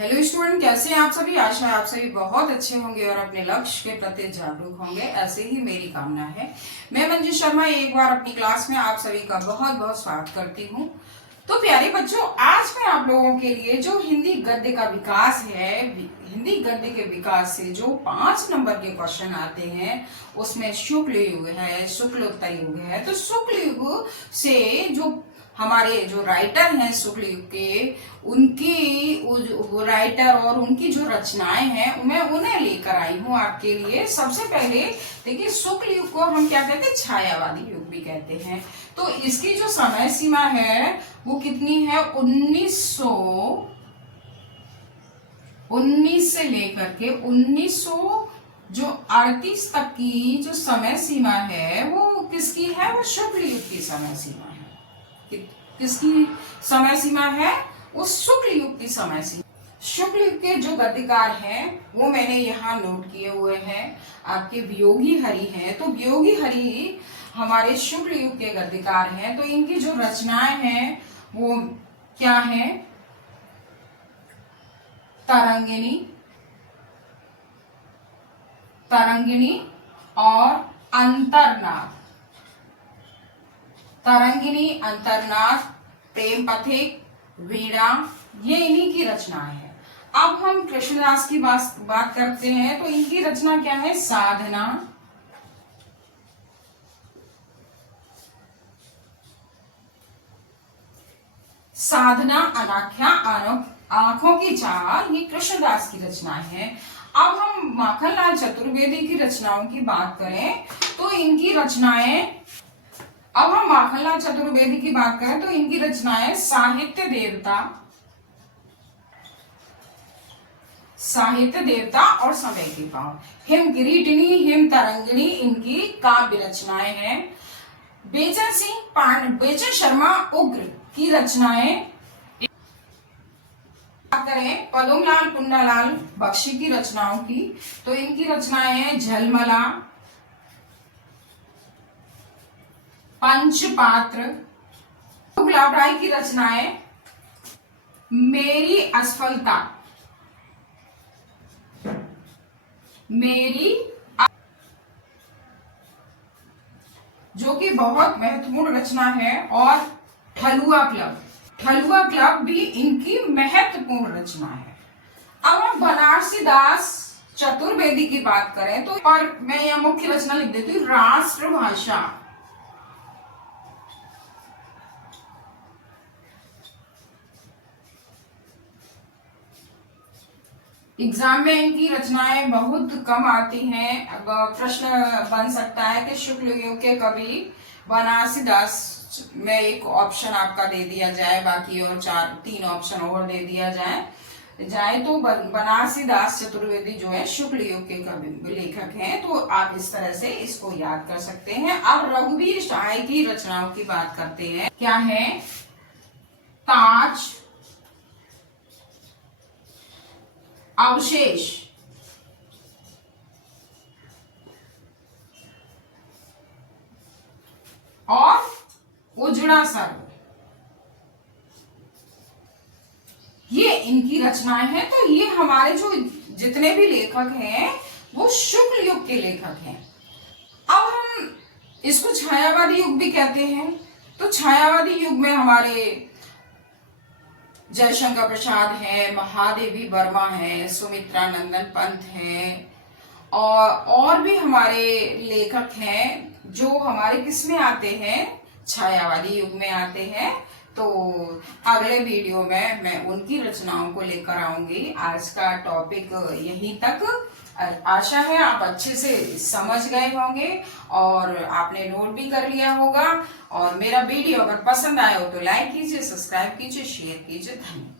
Hello student, कैसे हैं आप सभी। आशा है आप सभी बहुत अच्छे होंगे और अपने लक्ष्य के प्रति जागरूक होंगे, ऐसे ही मेरी कामना है। मैं मंजू शर्मा एक बार अपनी क्लास में आप सभी का बहुत बहुत स्वागत करती हूँ। तो प्यारे बच्चों, आज मैं आप लोगों के लिए जो हिंदी गद्य का विकास है, हिंदी गद्य के विकास से जो 5 नंबर के क्वेश्चन आते हैं, उसमें शुक्ल युग है, शुक्लोत्तर युग है। तो शुक्ल युग से जो हमारे जो राइटर हैं शुक्ल युग के, उनकी राइटर और उनकी जो रचनाएं हैं, मैं उन्हें लेकर आई हूँ आपके लिए। सबसे पहले देखिए, शुक्ल युग को हम क्या कहते हैं, छायावादी युग भी कहते हैं। तो इसकी जो समय सीमा है वो कितनी है, 1919 से लेकर के 1938 तक की जो समय सीमा है वो किसकी है, वो शुक्ल युग की समय सीमा है। किसकी समय सीमा है, वो शुक्ल युग की समय सीमा। शुक्ल युग के जो गद्यकार हैं वो मैंने यहाँ नोट किए हुए हैं। आपके वियोगी हरि हैं, तो वियोगी हरि हमारे शुक्ल युग के गद्यकार हैं। तो इनकी जो रचनाएं हैं वो क्या है, तरंगिणी और अंतरनाद। तरंगिणी, अंतरनाद, प्रेम पथिक, वीणा, ये इन्हीं की रचनाएं हैं। अब हम कृष्णदास की बात करते हैं। तो इनकी रचना क्या है, साधना, अनाख्या, आंखों की चाह, ये कृष्णदास की रचनाएं हैं। अब हम माखनलाल चतुर्वेदी की रचनाओं की बात करें तो इनकी रचनाएं, अब हम माखनलाल चतुर्वेदी की बात करें तो इनकी रचनाएं साहित्य देवता और समय की पाँव, हिम किरीटिनी, हिम तरंगिणी इनकी काव्य रचनाएं हैं। बेचन शर्मा उग्र की रचनाएं करें, पदमलाल कुंडालाल बख्शी की रचनाओं की, तो इनकी रचनाएं हैं झलमला, पंचपात्र। गुलाब राय की रचनाएं मेरी असफलता, जो कि बहुत महत्वपूर्ण रचना है, और ठलुआ क्लब भी इनकी महत्वपूर्ण रचना है। अब हम बनारसी दास चतुर्वेदी की बात करें तो, और मैं यह मुख्य रचना लिख देती हूँ, राष्ट्रभाषा। एग्जाम में इनकी रचनाएं बहुत कम आती हैं। अब प्रश्न बन सकता है कि शुक्ल युग के कवि बनारसी दास में एक ऑप्शन आपका दे दिया जाए, बाकी और 3 ऑप्शन और दे दिया जाए तो बनारसी दास चतुर्वेदी जो है शुक्ल युग के कवि लेखक हैं। तो आप इस तरह से इसको याद कर सकते हैं। अब रघुवीर सहाय की रचनाओं की बात करते हैं। क्या है, ताज, अवशेष, और उजड़ा सर्ग, ये इनकी रचनाएं हैं। तो ये हमारे जो जितने भी लेखक हैं वो शुक्ल युग के लेखक हैं। अब हम इसको छायावादी युग भी कहते हैं। तो छायावादी युग में हमारे जयशंकर प्रसाद है, महादेवी वर्मा है, सुमित्रा नंदन पंत है, और भी हमारे लेखक हैं जो हमारे किस में आते हैं, छायावादी युग में आते हैं। तो अगले वीडियो में मैं उनकी रचनाओं को लेकर आऊंगी। आज का टॉपिक यहीं तक। आशा है आप अच्छे से समझ गए होंगे और आपने नोट भी कर लिया होगा। और मेरा वीडियो अगर पसंद आया हो तो लाइक कीजिए, सब्सक्राइब कीजिए, शेयर कीजिए। धन्यवाद।